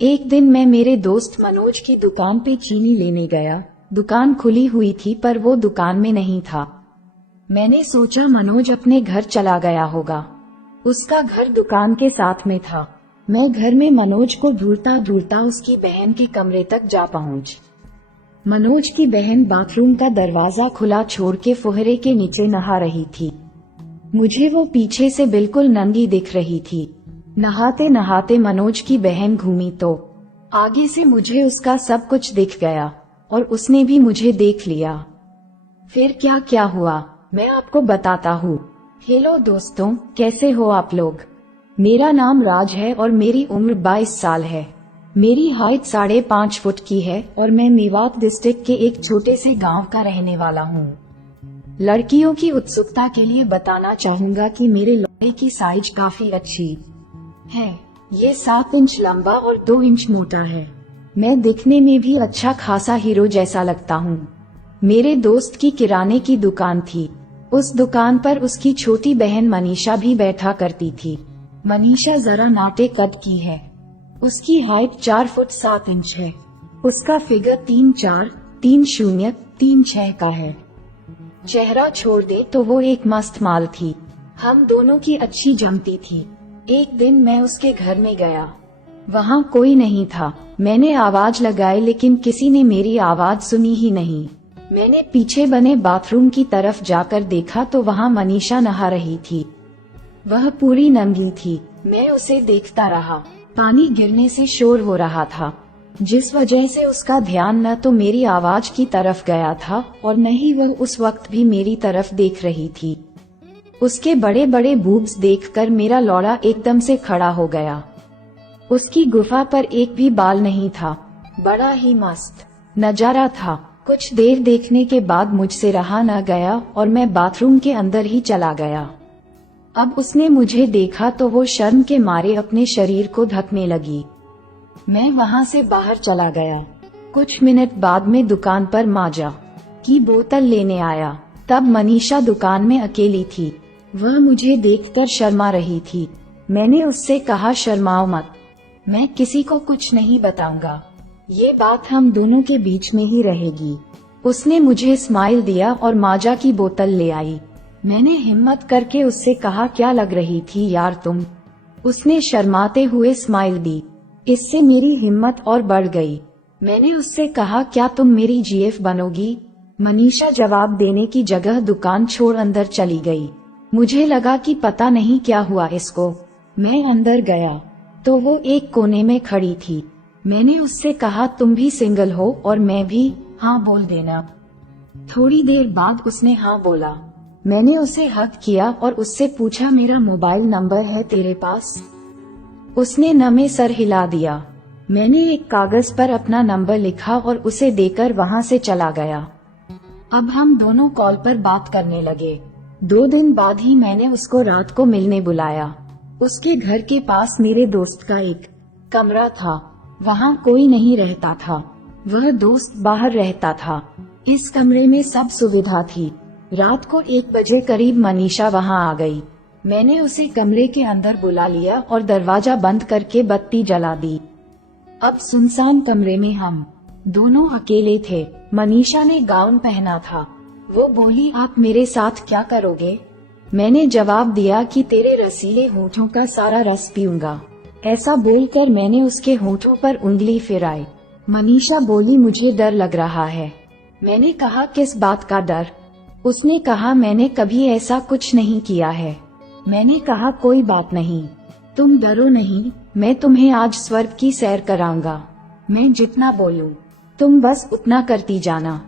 एक दिन मैं मेरे दोस्त मनोज की दुकान पे चीनी लेने गया। दुकान खुली हुई थी पर वो दुकान में नहीं था। मैंने सोचा मनोज अपने घर चला गया होगा। उसका घर दुकान के साथ में था। मैं घर में मनोज को ढूंढता ढूंढता उसकी बहन के कमरे तक जा पहुंच। मनोज की बहन बाथरूम का दरवाजा खुला छोड़ के फुहरे के नीचे नहा रही थी। मुझे वो पीछे से बिल्कुल नंगी दिख रही थी। नहाते नहाते मनोज की बहन घूमी तो आगे से मुझे उसका सब कुछ दिख गया और उसने भी मुझे देख लिया। फिर क्या क्या हुआ मैं आपको बताता हूँ। हेलो दोस्तों, कैसे हो आप लोग। मेरा नाम राज है और मेरी उम्र 22 साल है। मेरी हाइट 5.5 फुट की है और मैं मेवात डिस्ट्रिक्ट के एक छोटे से गांव का रहने वाला हूँ। लड़कियों की उत्सुकता के लिए बताना चाहूँगा कि मेरे लोहे की साइज काफी अच्छी है। ये 7 इंच लंबा और 2 इंच मोटा है। मैं दिखने में भी अच्छा खासा हीरो जैसा लगता हूँ। मेरे दोस्त की किराने की दुकान थी। उस दुकान पर उसकी छोटी बहन मनीषा भी बैठा करती थी। मनीषा जरा नाटे कद की है। उसकी हाइट 4 फुट 7 इंच है। उसका फिगर 3'4", 3'0", 3'6" का है। चेहरा छोड़ दे तो वो एक मस्त माल थी। हम दोनों की अच्छी जमती थी। एक दिन मैं उसके घर में गया। वहाँ कोई नहीं था। मैंने आवाज लगाई लेकिन किसी ने मेरी आवाज सुनी ही नहीं। मैंने पीछे बने बाथरूम की तरफ जाकर देखा तो वहाँ मनीषा नहा रही थी। वह पूरी नंगी थी। मैं उसे देखता रहा। पानी गिरने से शोर हो रहा था, जिस वजह से उसका ध्यान न तो मेरी आवाज की तरफ गया था और न ही वह उस वक्त भी मेरी तरफ देख रही थी। उसके बड़े बड़े बूब्स देखकर मेरा लौड़ा एकदम से खड़ा हो गया। उसकी गुफा पर एक भी बाल नहीं था। बड़ा ही मस्त नजारा था। कुछ देर देखने के बाद मुझसे रहा न गया और मैं बाथरूम के अंदर ही चला गया। अब उसने मुझे देखा तो वो शर्म के मारे अपने शरीर को ढकने लगी। मैं वहाँ से बाहर चला गया। कुछ मिनट बाद में दुकान पर माजा की बोतल लेने आया। तब मनीषा दुकान में अकेली थी। वह मुझे देखकर शर्मा रही थी। मैंने उससे कहा, शर्माओ मत, मैं किसी को कुछ नहीं बताऊंगा। ये बात हम दोनों के बीच में ही रहेगी। उसने मुझे स्माइल दिया और माजा की बोतल ले आई। मैंने हिम्मत करके उससे कहा, क्या लग रही थी यार तुम। उसने शर्माते हुए स्माइल दी। इससे मेरी हिम्मत और बढ़ गई। मैंने उससे कहा, क्या तुम मेरी जीएफ बनोगी। मनीषा जवाब देने की जगह दुकान छोड़ अंदर चली गई। मुझे लगा कि पता नहीं क्या हुआ इसको। मैं अंदर गया तो वो एक कोने में खड़ी थी। मैंने उससे कहा, तुम भी सिंगल हो और मैं भी, हाँ बोल देना। थोड़ी देर बाद उसने हाँ बोला। मैंने उसे हक किया और उससे पूछा, मेरा मोबाइल नंबर है तेरे पास। उसने न में सर हिला दिया। मैंने एक कागज पर अपना नंबर लिखा और उसे देकर वहाँ से चला गया। अब हम दोनों कॉल पर बात करने लगे। 2 दिन बाद ही मैंने उसको रात को मिलने बुलाया। उसके घर के पास मेरे दोस्त का एक कमरा था। वहाँ कोई नहीं रहता था। वह दोस्त बाहर रहता था। इस कमरे में सब सुविधा थी। रात को 1 बजे करीब मनीषा वहाँ आ गई। मैंने उसे कमरे के अंदर बुला लिया और दरवाजा बंद करके बत्ती जला दी। अब सुनसान कमरे में हम दोनों अकेले थे। मनीषा ने गाउन पहना था। वो बोली, आप मेरे साथ क्या करोगे। मैंने जवाब दिया कि तेरे रसीले होठों का सारा रस पीऊंगा। ऐसा बोलकर मैंने उसके होठों पर उंगली फिराई। मनीषा बोली, मुझे डर लग रहा है। मैंने कहा, किस बात का डर। उसने कहा, मैंने कभी ऐसा कुछ नहीं किया है। मैंने कहा, कोई बात नहीं, तुम डरो नहीं, मैं तुम्हें आज स्वर्ग की सैर कराऊंगा। मैं जितना बोलूं तुम बस उतना करती जाना।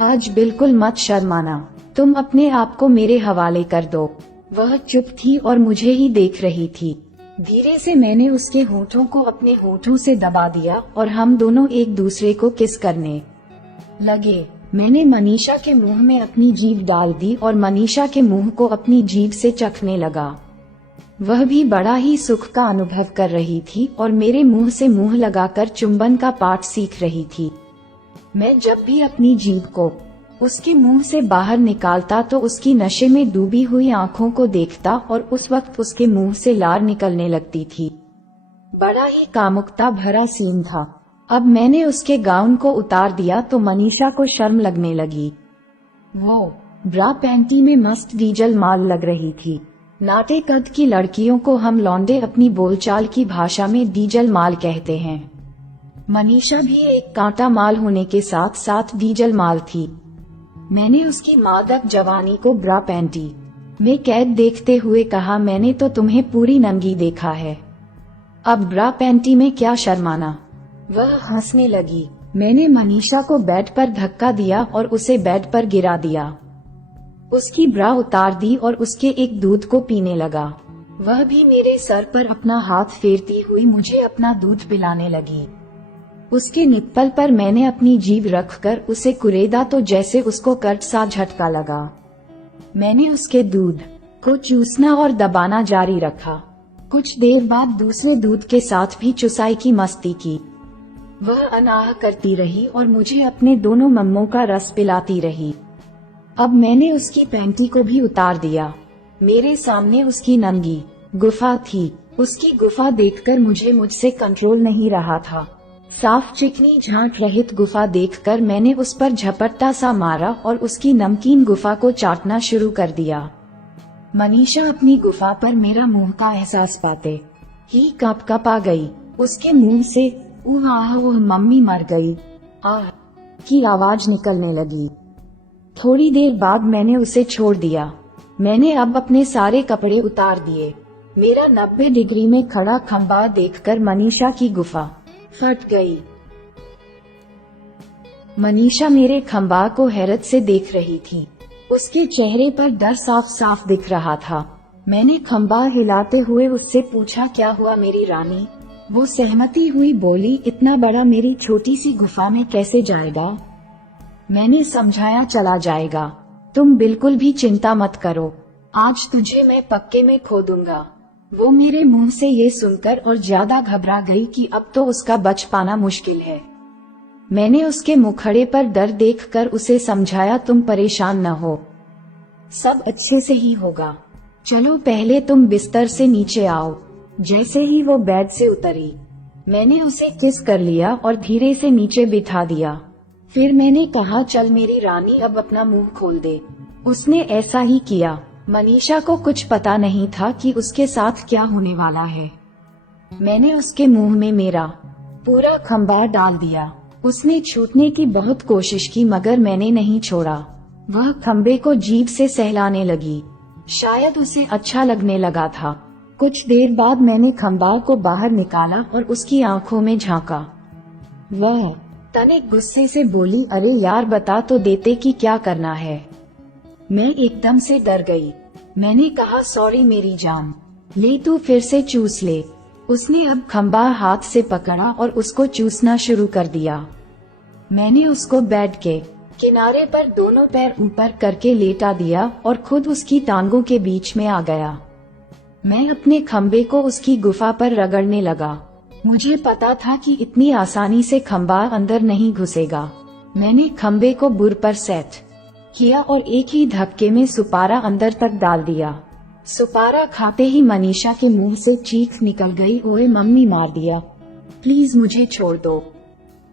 आज बिल्कुल मत शर्माना। तुम अपने आप को मेरे हवाले कर दो। वह चुप थी और मुझे ही देख रही थी। धीरे से मैंने उसके होठों को अपने होठों से दबा दिया और हम दोनों एक दूसरे को किस करने लगे। मैंने मनीषा के मुंह में अपनी जीभ डाल दी और मनीषा के मुंह को अपनी जीभ से चखने लगा। वह भी बड़ा ही सुख का अनुभव कर रही थी और मेरे मुंह से मुंह लगाकर चुंबन का पाठ सीख रही थी। मैं जब भी अपनी जीभ को उसके मुंह से बाहर निकालता तो उसकी नशे में डूबी हुई आंखों को देखता और उस वक्त उसके मुंह से लार निकलने लगती थी। बड़ा ही कामुकता भरा सीन था। अब मैंने उसके गाउन को उतार दिया तो मनीषा को शर्म लगने लगी। वो ब्रा पैंटी में मस्त डीजल माल लग रही थी। नाटे कद की लड़कियों को हम लौंडे अपनी बोलचाल की भाषा में डीजल माल कहते हैं। मनीषा भी एक कांटा माल होने के साथ साथ डीजल माल थी। मैंने उसकी मादक जवानी को ब्रा पैंटी में कैद देखते हुए कहा, मैंने तो तुम्हें पूरी नंगी देखा है, अब ब्रा पैंटी में क्या शर्माना। वह हंसने लगी। मैंने मनीषा को बेड पर धक्का दिया और उसे बेड पर गिरा दिया। उसकी ब्रा उतार दी और उसके एक दूध को पीने लगा। वह भी मेरे सर पर अपना हाथ फेरती हुई मुझे अपना दूध पिलाने लगी। उसके निप्पल पर मैंने अपनी जीभ रखकर उसे कुरेदा तो जैसे उसको कट सा झटका लगा। मैंने उसके दूध को चूसना और दबाना जारी रखा। कुछ देर बाद दूसरे दूध के साथ भी चुसाई की मस्ती की। वह अनाह करती रही और मुझे अपने दोनों मम्मों का रस पिलाती रही। अब मैंने उसकी पैंटी को भी उतार दिया। मेरे सामने उसकी नंगी गुफा थी। उसकी गुफा देखकर मुझसे कंट्रोल नहीं रहा था। साफ चिकनी झांक रहित गुफा देखकर मैंने उस पर झपट्टा सा मारा और उसकी नमकीन गुफा को चाटना शुरू कर दिया। मनीषा अपनी गुफा पर मेरा मुंह का एहसास पाते ही कपकपा गई। उसके मुंह से उह आह वो मम्मी मर गई आह की आवाज निकलने लगी। थोड़ी देर बाद मैंने उसे छोड़ दिया। मैंने अब अपने सारे कपड़े उतार दिए। मेरा 90 डिग्री में खड़ा खंबा देखकर मनीषा की गुफा फट गई। मनीषा मेरे खंबा को हैरत से देख रही थी। उसके चेहरे पर डर साफ साफ दिख रहा था। मैंने खंबा हिलाते हुए उससे पूछा, क्या हुआ मेरी रानी? वो सहमति हुई, बोली, इतना बड़ा मेरी छोटी सी गुफा में कैसे जाएगा? मैंने समझाया, चला जाएगा, तुम बिल्कुल भी चिंता मत करो, आज तुझे मैं पक्के में खो दूंगा। वो मेरे मुंह से ये सुनकर और ज्यादा घबरा गई कि अब तो उसका बच पाना मुश्किल है। मैंने उसके मुखड़े पर डर देखकर उसे समझाया, तुम परेशान न हो, सब अच्छे से ही होगा। चलो पहले तुम बिस्तर से नीचे आओ। जैसे ही वो बेड से उतरी, मैंने उसे किस कर लिया और धीरे से नीचे बिठा दिया। फिर मैंने कहा, चल मेरी रानी अब अपना मुंह खोल दे। उसने ऐसा ही किया। मनीषा को कुछ पता नहीं था कि उसके साथ क्या होने वाला है। मैंने उसके मुंह में मेरा पूरा खंबा डाल दिया। उसने छूटने की बहुत कोशिश की मगर मैंने नहीं छोड़ा। वह खंबे को जीभ से सहलाने लगी। शायद उसे अच्छा लगने लगा था। कुछ देर बाद मैंने खंबा को बाहर निकाला और उसकी आंखों में झांका। वह तनिक गुस्से से बोली, अरे यार बता तो देते कि क्या करना है। मैं एकदम से डर गई। मैंने कहा, सॉरी मेरी जान, ले तू फिर से चूस ले। उसने अब खंबा हाथ से पकड़ा और उसको चूसना शुरू कर दिया। मैंने उसको बेड के किनारे पर दोनों पैर ऊपर करके लेटा दिया और खुद उसकी टांगों के बीच में आ गया। मैं अपने खंबे को उसकी गुफा पर रगड़ने लगा। मुझे पता था कि इतनी आसानी से खंबा अंदर नहीं घुसेगा। मैंने खंबे को बुर पर सेट किया और एक ही धक्के में सुपारा अंदर तक डाल दिया। सुपारा खाते ही मनीषा के मुंह से चीख निकल गई, ओए मम्मी मार दिया, प्लीज मुझे छोड़ दो।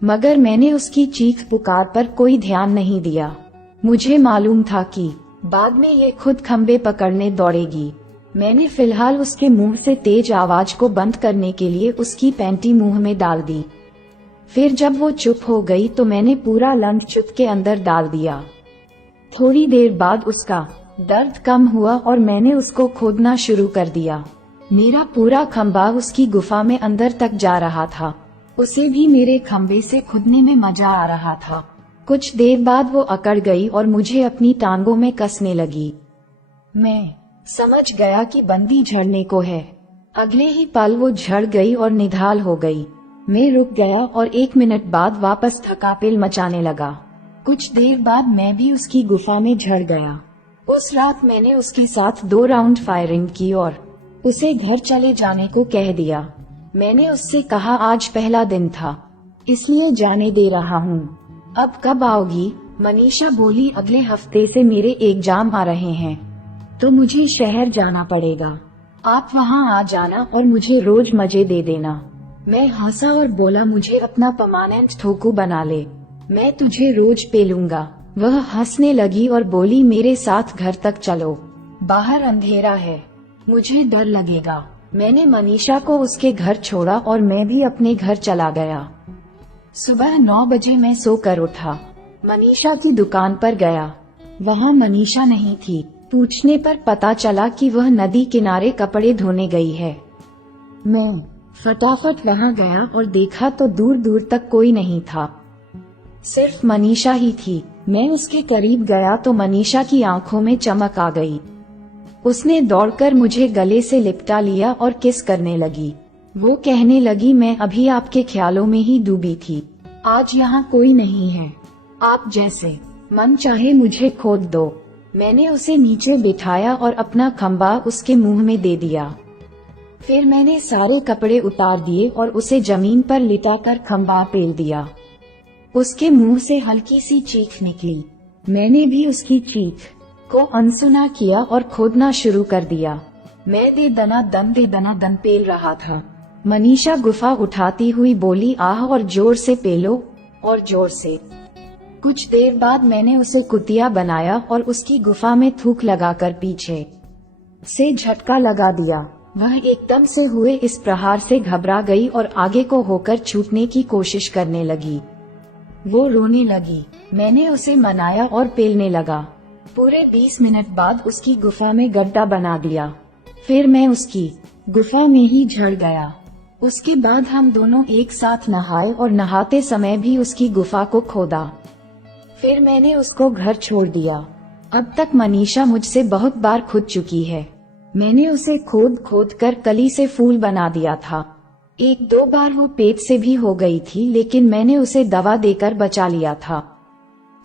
मगर मैंने उसकी चीख पुकार पर कोई ध्यान नहीं दिया। मुझे मालूम था कि बाद में ये खुद खंबे पकड़ने दौड़ेगी। मैंने फिलहाल उसके मुंह से तेज आवाज को बंद करने के लिए उसकी पैंटी मुंह में डाल दी। फिर जब वो चुप हो गई तो मैंने पूरा लंच चुप अंदर डाल दिया। थोड़ी देर बाद उसका दर्द कम हुआ और मैंने उसको खोदना शुरू कर दिया। मेरा पूरा खंबा उसकी गुफा में अंदर तक जा रहा था। उसे भी मेरे खंबे से खुदने में मजा आ रहा था। कुछ देर बाद वो अकड़ गई और मुझे अपनी टांगों में कसने लगी। मैं समझ गया कि बंदी झड़ने को है। अगले ही पल वो झड़ गई और निढाल हो गई। मैं रुक गया और 1 मिनट बाद वापस थकापेल मचाने लगा। कुछ देर बाद मैं भी उसकी गुफा में झड़ गया। उस रात मैंने उसके साथ 2 राउंड फायरिंग की और उसे घर चले जाने को कह दिया। मैंने उससे कहा, आज पहला दिन था इसलिए जाने दे रहा हूँ। अब कब आओगी? मनीषा बोली, अगले हफ्ते से मेरे एग्जाम आ रहे हैं तो मुझे शहर जाना पड़ेगा। आप वहाँ आ जाना और मुझे रोज मजे दे देना। मैं हंसा और बोला, मुझे अपना परमानेंट ठोकू बना ले, मैं तुझे रोज पेलूंगा। वह हंसने लगी और बोली, मेरे साथ घर तक चलो, बाहर अंधेरा है, मुझे डर लगेगा। मैंने मनीषा को उसके घर छोड़ा और मैं भी अपने घर चला गया। सुबह 9 बजे मैं सोकर उठा, मनीषा की दुकान पर गया। वहाँ मनीषा नहीं थी। पूछने पर पता चला कि वह नदी किनारे कपड़े धोने गई है। मैं फटाफट वहाँ गया और देखा तो दूर दूर तक कोई नहीं था, सिर्फ मनीषा ही थी। मैं उसके करीब गया तो मनीषा की आंखों में चमक आ गई। उसने दौड़कर मुझे गले से लिपटा लिया और किस करने लगी। वो कहने लगी, मैं अभी आपके ख्यालों में ही डूबी थी, आज यहाँ कोई नहीं है, आप जैसे मन चाहे मुझे खोद दो। मैंने उसे नीचे बिठाया और अपना खंबा उसके मुंह में दे दिया। फिर मैंने सारे कपड़े उतार दिए और उसे जमीन पर लिटाकर खंबा पेल दिया। उसके मुंह से हल्की सी चीख निकली। मैंने भी उसकी चीख को अनसुना किया और खोदना शुरू कर दिया। मैं दे दना दन पेल रहा था। मनीषा गुफा उठाती हुई बोली, आह, और जोर से पेलो, और जोर से। कुछ देर बाद मैंने उसे कुतिया बनाया और उसकी गुफा में थूक लगाकर पीछे से झटका लगा दिया। वह एकदम से हुए इस प्रहार से घबरा गई और आगे को होकर छूटने की कोशिश करने लगी। वो रोने लगी। मैंने उसे मनाया और पेलने लगा। पूरे 20 मिनट बाद उसकी गुफा में गड्ढा बना दिया। फिर मैं उसकी गुफा में ही झड़ गया। उसके बाद हम दोनों एक साथ नहाए और नहाते समय भी उसकी गुफा को खोदा। फिर मैंने उसको घर छोड़ दिया। अब तक मनीषा मुझसे बहुत बार खुद चुकी है। मैंने उसे खोद खोद कर कली से फूल बना दिया था। 1-2 बार वो पेट से भी हो गई थी, लेकिन मैंने उसे दवा देकर बचा लिया था।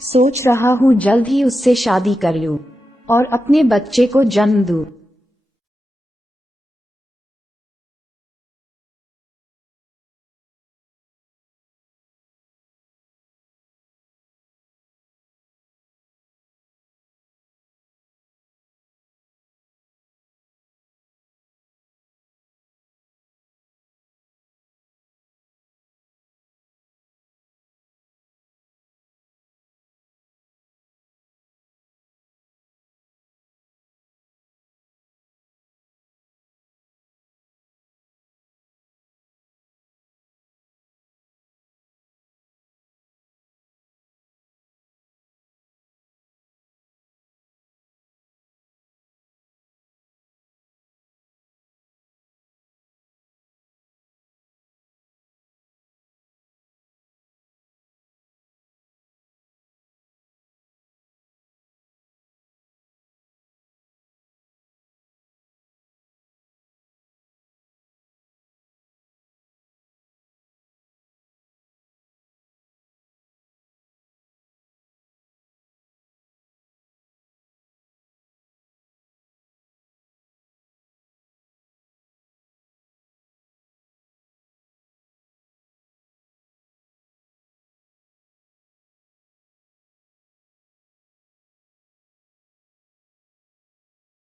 सोच रहा हूँ जल्द ही उससे शादी कर लूं और अपने बच्चे को जन्म दूं।